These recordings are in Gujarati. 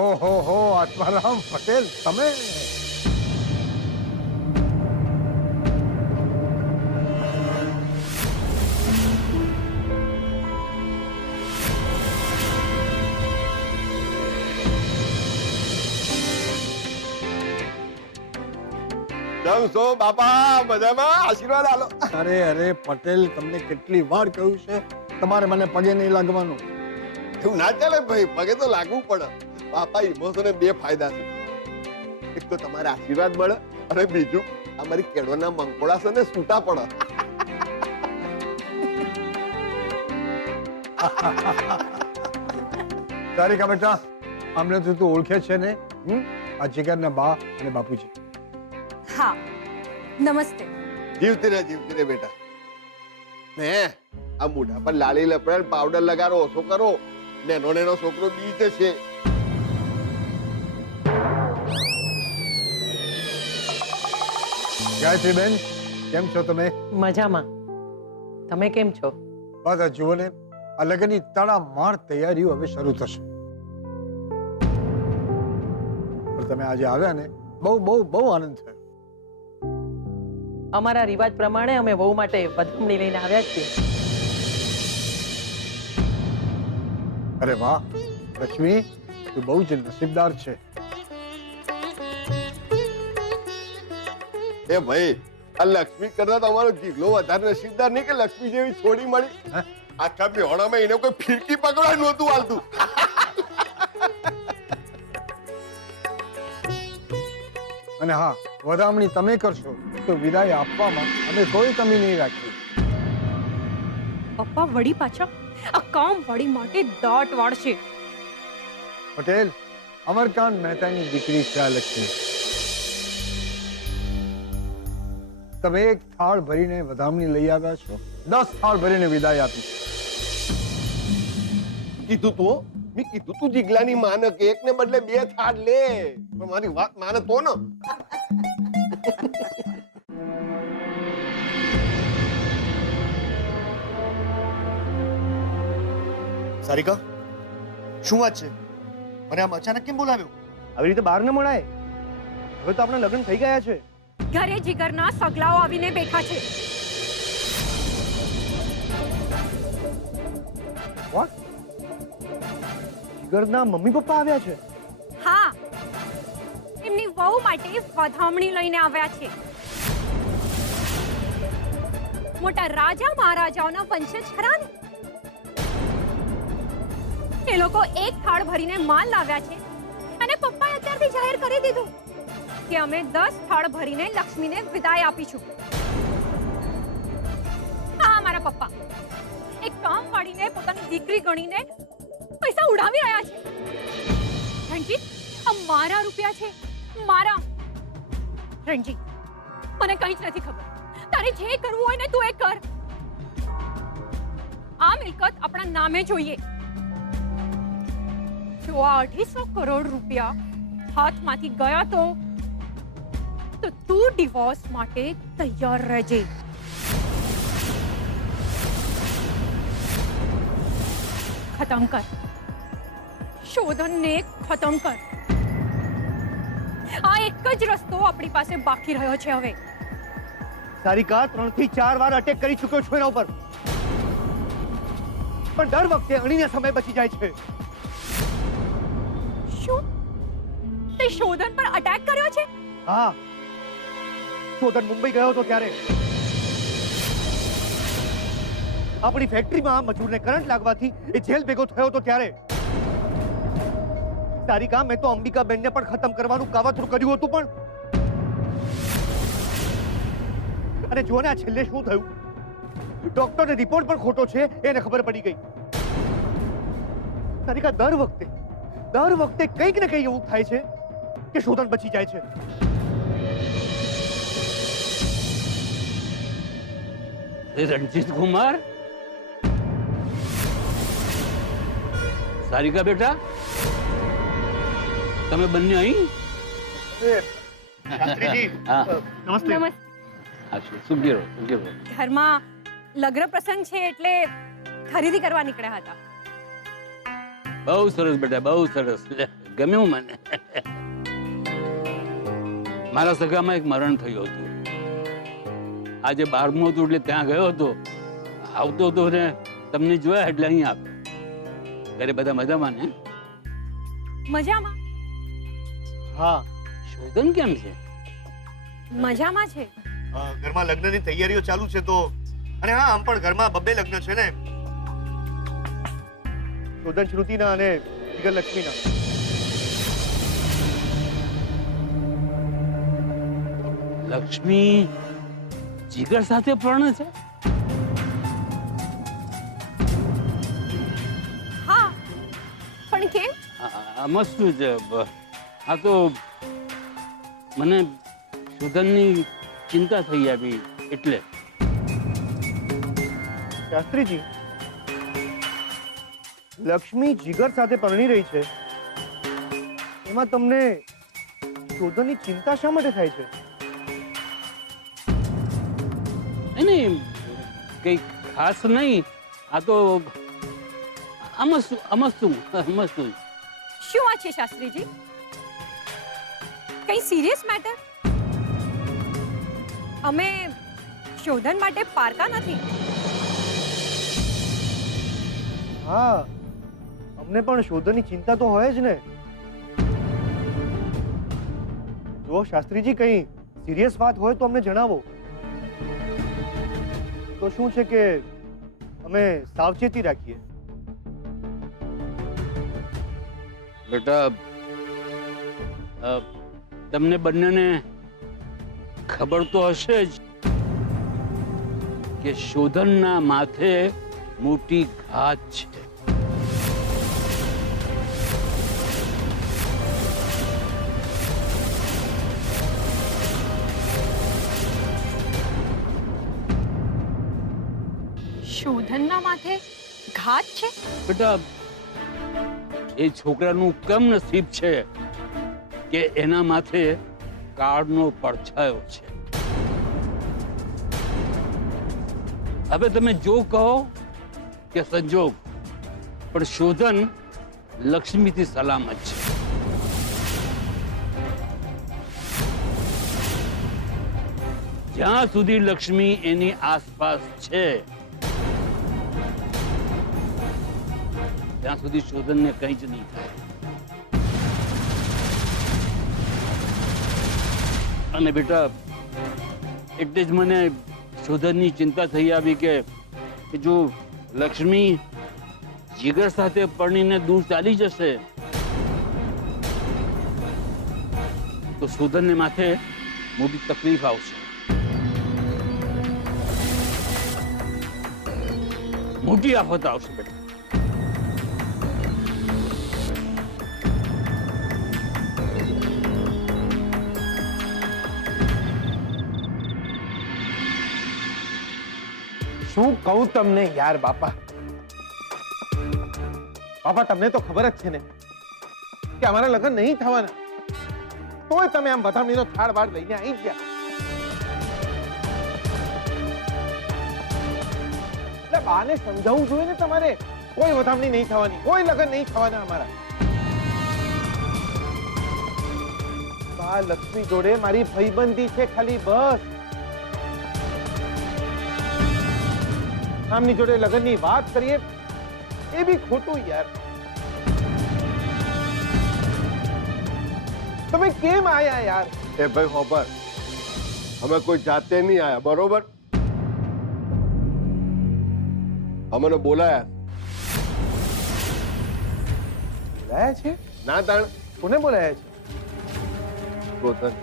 ઓહો આત્મારામ પટેલ તમે કેમ છો બાપા? મજામાં? આશીર્વાદ આલો. અરે પટેલ તમને કેટલી વાર કહ્યું છે તમારે મને પગે નહીં લાગવાનું. એવું ના ચાલે ભાઈ, પગે તો લાગવું પડે. બાપા ઇમોશને બે ફાયદા છે. એક તો તમારા આશીર્વાદ મળે અને બીજું અમારી કેળવના મંકોડા છે ને છૂટા પડે. તારીકા બેટા આમને તો તું ઓળખે છે ને? આ જીગરના બા અને બાપુજી. હા નમસ્તે. જીવતી રે બેટા. ને આ મોઢા પર લાળી લપડે પાવડર લગાડો, ઓછો કરો. નેનો છોકરો બી જશે. ગાયત્રીબેન કેમ છો તમે? મજામાં. તમે કેમ છો? બસ આ જુઓ ને, આ લગ્નની તડામાર તૈયારીઓ હવે શરૂ થશે. પણ તમે આજે આવ્યા ને બહુ આનંદ થયો. અમારા રિવાજ પ્રમાણે અમે વહુ માટે વધામણી લઈને આવ્યા છીએ. અરે વાહ લક્ષ્મી, તું બહુ જ નસીબદાર છે. એ ભાઈ, આ લક્ષ્મી કરતા તમારો જીગલો વધારે નસીબદાર નહીં કે લક્ષ્મી જેવી છોડી મળી. આખા બેહોણામાં એને કોઈ ફિરકી પકડવા નહોતું હાલતું. અને હા, વધામણી તમે કરશો તો વિદાય આપવામાં અમે કોઈ કમી નહીં રાખી. પપ્પા વળી પાછા આ કામ વળી માટે દાટ વાળશે. પટેલ, અમરકાંત મહેતાની દીકરી છે આ લક્ષ્મી. તમે એક થાળ ભરીને વધામણી લઈ આવ્યા છો, 10 થાળ ભરીને વિદાય આપી. કીધું તું મેં કીધું તું જીગલાની માને કે એક ને બદલે 2 થાળ લે, પણ મારી વાત માને તો ને. સારિકા, શું વાત છે? મને આમ અચાનક કેમ બોલાવ્યો? આવી રીતે બહાર ન મળાય. હવે તો આપણા લગ્ન થઈ ગયા છે. ઘરે જીગરના સગલાઓ આવીને બેઠા છે. વોટ? જીગરના મમ્મી પપ્પા આવ્યા છે? હા, એમની વહુ માટે વધામણી લઈને આવ્યા છે. મોટા રાજા મહારાજાઓના વંશજ ખરા ને? એ લોકો એક થાળ ભરીને માલ લાવ્યા છે અને પપ્પાએ અત્યારથી જાહેર કરી દીધું કે અમે 10 થાળ ભરીને લક્ષ્મીને વિદાય આપીશું. હા, મારા પપ્પા એક કામ પાડીને પોતાની દીકરી ગણીને પૈસા ઉડાવી રહ્યા છે. રણજીત, આ મારા રૂપિયા છે, મારા. રણજીત, મને કંઈ જ નથી ખબર. તારે જે કરવું હોય ને તું એ કર. આ મિલકત આપણા નામે જોઈએ. જો આ 250 કરોડ રૂપિયા હાથમાંથી ગયા તો તું ડિવોર્સ માટે તૈયાર રહેજે. ખતમ કર શોધનને, ખતમ કર. આ એક જ રસ્તો આપણી પાસે બાકી રહ્યો છે હવે. સારિકા 3 થી 4 વાર અટેક કરી ચૂક્યો છું એના ઉપર, પણ દર વખતે અણીને સમય બચી જાય છે. શું તે શોધન પર અટેક કર્યો છે? હા, શોધન મુંબઈ ગયો હતો ત્યારે આપણી ફેક્ટરીમાં મજૂરને કરંટ લાગવાથી એ જેલ ભેગો થયો હતો ત્યારે. સારિકા, મેં તો અંબિકાબેનને પણ ખતમ કરવાનું કાવતરું કર્યું હતું, પણ અને જો ને આ છેલ્લે શું થયું? ડોક્ટરને રિપોર્ટ પણ ખોટો છે એને ખબર પડી ગઈ. સારિકા, દર વખતે કંઈક ને કંઈક એવું થાય છે કે શોધન બચી જાય છે. રણજીત કુમાર, સારિકા બેટા, તમે બંને અહીં? શાસ્ત્રીજી, હા. નમસ્તે. સુખી રહો. ઘરમાં લગ્ન પ્રસંગ છે એટલે ખરીદી કરવા નીકળ્યા હતા. બહુ સરસ બેટા, બહુ સરસ. ગમ્યું મને. મારા સગામાં એક મરણ થયું હતું. આજે 12મું હતું એટલે ત્યાં ગયો હતો. આવતો હતો ને તમને જોયા એટલે અહીં આવ્યો. ઘરે બધા મજામાં ને? મજામાં? હા, શોધન કેમ છે? મજામાં છે. ઘરમાં લગ્નની તૈયારીઓ ચાલુ છે તો, અને હા આમ પણ ઘરમાં બબ્બે લગ્ન છે ને, શોધન શ્રુતિના અને જીગર લક્ષ્મીના. લક્ષ્મી જીગર સાથે પરણે છે? હા, પણ કેમ? આમાં શું છે? આ તો મને શોધનની ચિંતા થઈ આવી એટલે. શાસ્ત્રીજી, લક્ષ્મી જીગર સાથે પરણી રહી છે, એમાં તમને શોધનની ચિંતા શા માટે થાય છે? નહીં, કઈ ખાસ નહીં. આ તો આમાં શું શું વાત છે શાસ્ત્રીજી? કઈ સિરિયસ મેટર? અમે શોધન માટે પારકા નથી. હા, અમને પણ શોધનની ચિંતા તો હોય જ ને. જો શાસ્ત્રીજી કઈ સિરિયસ વાત હોય તો અમને જણાવો. તો શું છે કે અમે સાવચેતી રાખીએ. બેટા, તમને બંનેને ખબર તો હશે જ કે શોધનના માથે મોટી ઘાત છે. શોધનના માથે ઘાત છે? બેટા, એ છોકરાનું કમ નસીબ છે કે એના માથે કાળનો પડછાયો છે. હવે તમે જો કહો કે સંજોગ, પણ શોધન લક્ષ્મીથી સલામત છે. જ્યાં સુધી લક્ષ્મી એની આસપાસ છે ત્યાં સુધી શોધનને કંઈ જ નહીં થાય. અને બેટા, એટલે જ મને શોધનની ચિંતા થઈ આવી કે જો લક્ષ્મી જીગર સાથે પરણીને દૂર ચાલી જશે તો શોધનને માથે મોટી તકલીફ આવશે, મોટી આફત આવશે બેટા. શું કહું તમને યાર બાપા. બાપા, તમને તો ખબર જ છે ને કે અમારા લગ્ન નહીં થવાના, તોય તમે આમ વધામણીનો થાળ બાળ લઈને આવી ગયા. એટલે બાને સમજાવવું જોઈએ ને તમારે. કોઈ વધામણી નહીં થવાની, કોઈ લગ્ન નહીં થવાના અમારા. બા લક્ષ્મી જોડે મારી ભાઈબંધી છે ખાલી, બસ. આમની જોડે લગ્નની વાત કરીએ એ બી ખોટું યાર. તમે કેમ આયા યાર? એ ભાઈ હોબર, અમે કોઈ જાતે નહીં આયા, બરોબર? અમને બોલાયા. બોલાયા છે? ના તાણ કોને બોલાયા છે? શોધન.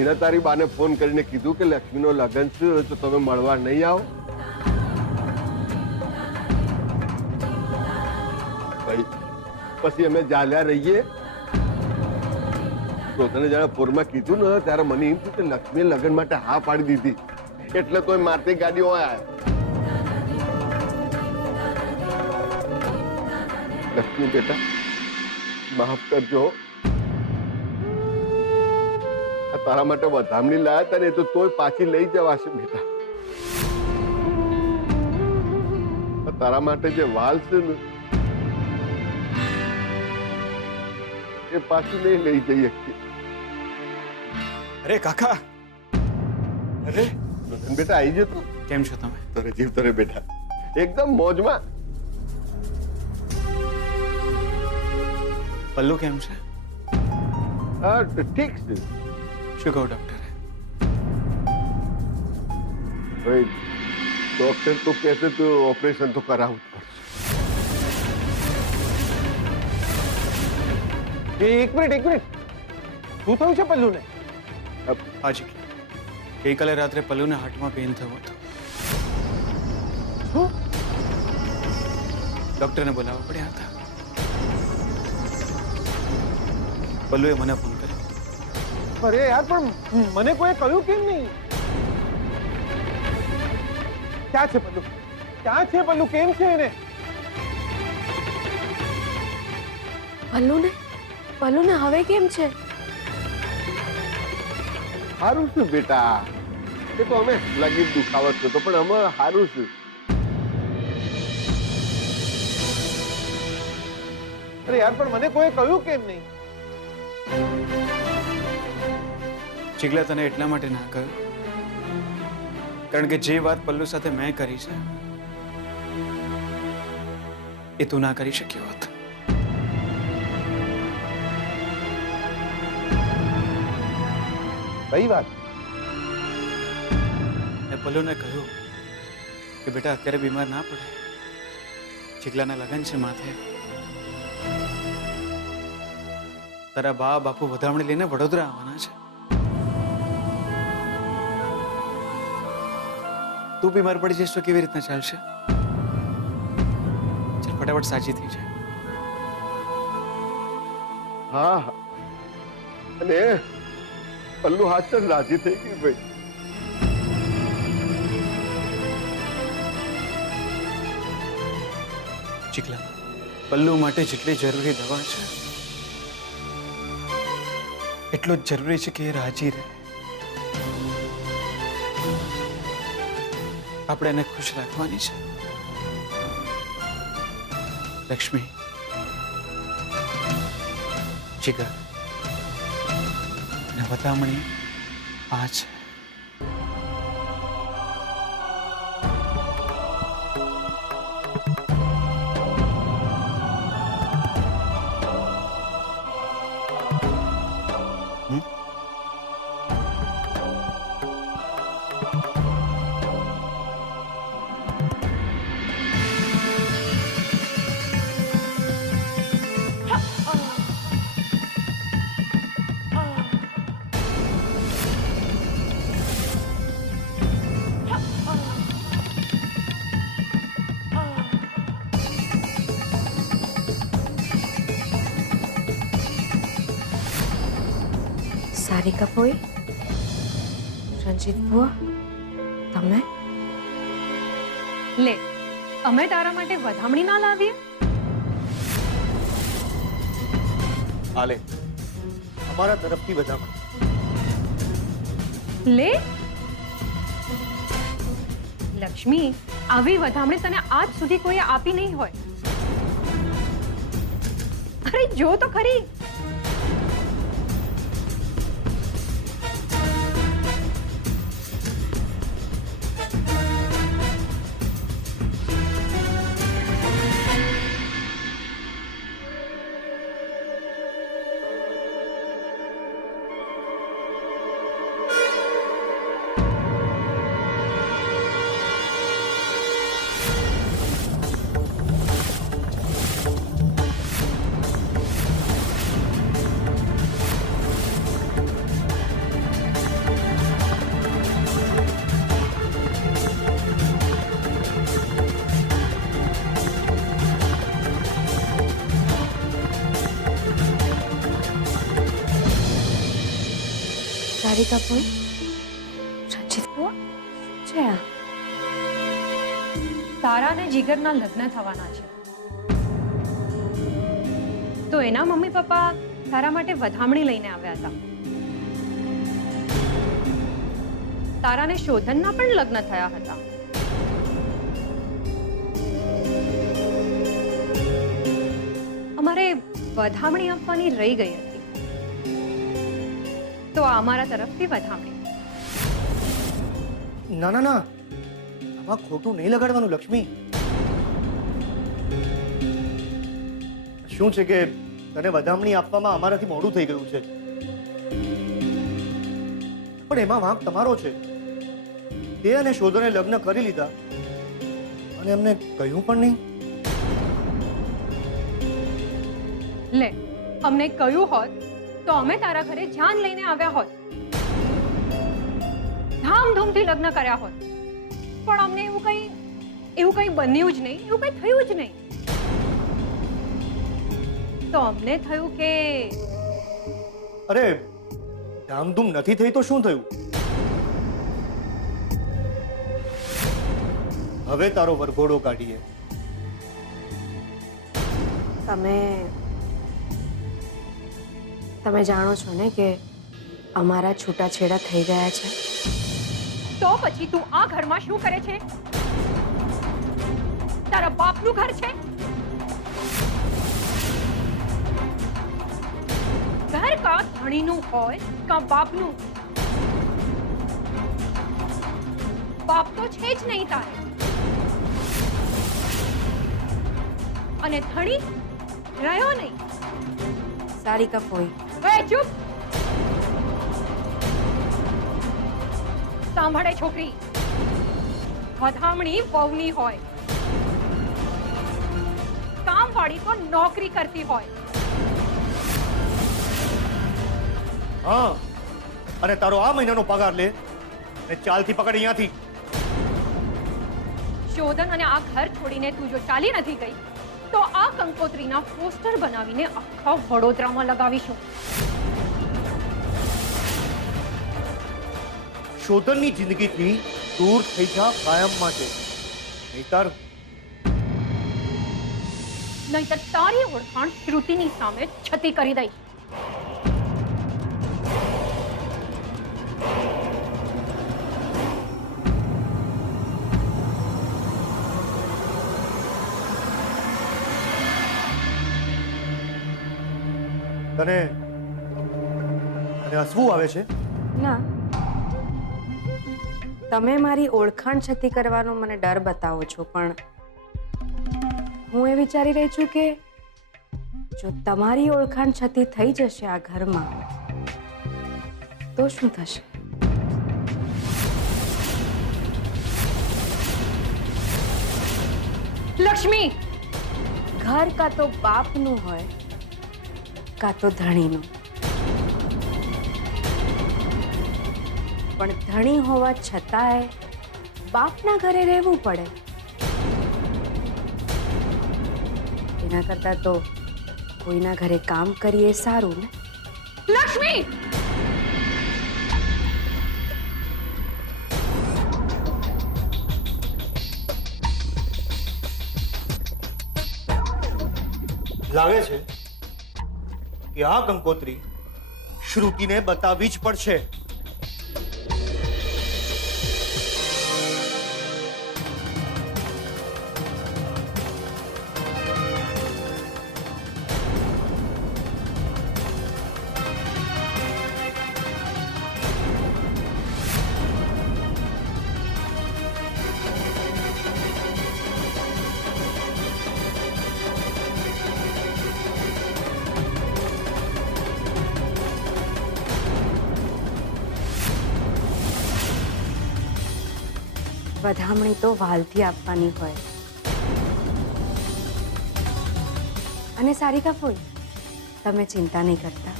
એને તારી બાને ફોન કરીને કીધું કે લક્ષ્મીનો લગ્ન છે તો તમે મળવા નહીં આવો? ભાઈ પછી અમે ચાલ્યા રહીએ. તો તને જયારે પોરમાં કીધું ને ત્યારે મને એમ થયું કે લક્ષ્મીએ લગ્ન માટે હા પાડી દીધી, એટલે તો મારતી ગાડીઓ આયા. લક્ષ્મી બેટા માફ કરજો. આ તારા માટે વધામણી લાયા હતા ને તો તોય પાછી લઈ જવાશે બેટા. આ તારા માટે જે વાલ છે ને એ પાછું નહીં લઈ જઈ શકીએ. અરે કાકા, અરે મદન બેટા આવી જતો. કેમ છો તમે? તને જીવ તરે બેટા એકદમ મોજમાં. પલ્લુ કેમ છે? હા ઠીક છે. શું કહું ડોક્ટરે? ભાઈ ડોક્ટર તો કહેશે તો ઓપરેશન તો કરાવવું જ પડશે. એક મિનિટ શું થયું છે પલ્લુને? હાજી, ગઈકાલે રાત્રે પલ્લુને હાર્ટમાં પેઇન થયું હતું. શું? ડોક્ટરને બોલાવવા પડ્યા હતા. પલ્લુએ મને ફોન કર્યો. અરે યાર પણ મને કોઈ કહ્યું કેમ નહીં? ક્યાં છે પલ્લુ? કેમ છે એને? પલ્લુને હવે કેમ છે? સારું છે બેટા. એ તો અમે લાગી દુખાવત થતો પણ અમે સારું છે. અરે યાર પણ મને કોઈ કહ્યું કેમ નહીં? ચિગલા તને એટલા માટે ના કહ્યું કારણ કે જે વાત પલ્લુ સાથે મેં કરી છે એ તું ના કરી શક્યો હોત. કઈ વાત? મેં પલ્લુને કહ્યું કે બેટા અત્યારે બીમાર ના પડે. ચિગલાના લગ્ન છે માથે. તારા બા બાપુ વધામણી લઈને વડોદરા આવવાના છે. તું બીમાર પડી જઈશ તો કેવી રીતના ચાલશે? ચાલ ફટાફટ સાજી થઈ જાય. હા અને પલ્લુ હાથ રાજી થઈ ગઈ ભાઈ. ચિકલા, પલ્લુ માટે જેટલી જરૂરી દવા છે એટલું જ જરૂરી છે કે એ રાજી રહે. આપણે એને ખુશ રાખવાની છે. લક્ષ્મી, જીગર અને વધામણી આ છે. સારિકા ફોઈ, રંજીત બુઆ, તમે? લે, અમે તારા માટે વધામણી ના લાવીએ? હાલે અમારા તરફથી વધામણી. લે લક્ષ્મી, આવી વધામણી તને આજ સુધી કોઈ આપી નહીં હોય. અરે જો તો ખરી. સારિકા ફોઈ, રંજીત બુઆ, શું છે આ? તારા અને જીગરના લગ્ન થવાના છે. તો એના મમ્મી પપ્પા તારા માટે વધામણી લઈને આવ્યા હતા. તારાને શોધનના પણ લગ્ન થયા હતા. અમારે વધામણી આપવાની રહી ગઈ હતી, તો આ અમારા તરફથી વધામણી. ના ના ના, આમાં ખોટું નહીં લગાડવાનું લક્ષ્મી. શું છે કે તને વધામણી આપવામાં અમારાથી મોડું થઈ ગયું છે, પણ એમાં વાંક તમારો છે. તે અને શોધને લગ્ન કરી લીધા અને એમને કહ્યું પણ નહીં. લે, અમને કહ્યું હોત તો અમે તારા ઘરે જાન લઈને આવ્યા હોત, ધામધૂમથી લગ્ન કર્યા હોત. પણ અમને એવું કંઈ બન્યું જ નહીં, એવું કંઈ થયું જ નહીં. તો અમને થયું કે અરે ધામધૂમ નથી થઈ તો શું થયું? હવે તારો વરઘોડો કાઢીએ. તમે જાણો છો ને કે અમારા છૂટાછેડા થઈ ગયા છે. તો પછી તું આ ઘરમાં શું કરે છે? તારા બાપનું ઘર છે? ઘર કા ધણીનું હોય કા બાપનું? બાપ તો છે જ નહીં તારે, અને ધણી રહ્યો નહીં. સારિકા ફોઈ, એ ચૂપ! સાંભળે છોકરી, વધામણી વહુની હોય, કામવાળી તો નોકરી કરતી હોય. હા, અને તારો આ મહિનાનો પગાર લે ને ચાલથી પકડ અહીંયાથી. શોધન અને આ ઘર છોડીને તું જો ચાલી નથી ગઈ તો આ કંકોત્રીના પોસ્ટર બનાવીને આખા વડોદરામાં લગાવીશું. શોધનની જિંદગીથી દૂર થઈ જા કાયમ માટે, નહીતર તારી ઓળખાણ શ્રુતિની સામે છતી કરી દઈશ. તને હસવું આવે છે? ના, તમે મારી ઓળખાણ છતી કરવાનો મને ડર બતાવો છો, પણ હું એ વિચારી રહી છું કે જો તમારી ઓળખાણ છતી થઈ જશે આ ઘરમાં તો શું થશે? લક્ષ્મી, ઘર કાં તો બાપનું હોય કાં તો ધણીનું, પણ ધણી હોવા છતાંય બાપના ઘરે રહેવું પડે. એના કરતા તો કોઈના ઘરે કામ કરીએ સારું ને. લક્ષ્મી! લાગે છે કે આ કંકોત્રી શ્રુતિને બતાવવી જ પડશે. વધામણી તો વાલથી આપવાની હોય. અને સારિકા ફોઈ, તમે ચિંતા નહીં કરતા,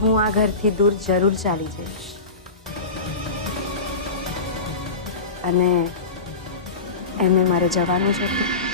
હું આ ઘરથી દૂર જરૂર ચાલી જઈશ. અને એમને મારે જવાનું જ હતું.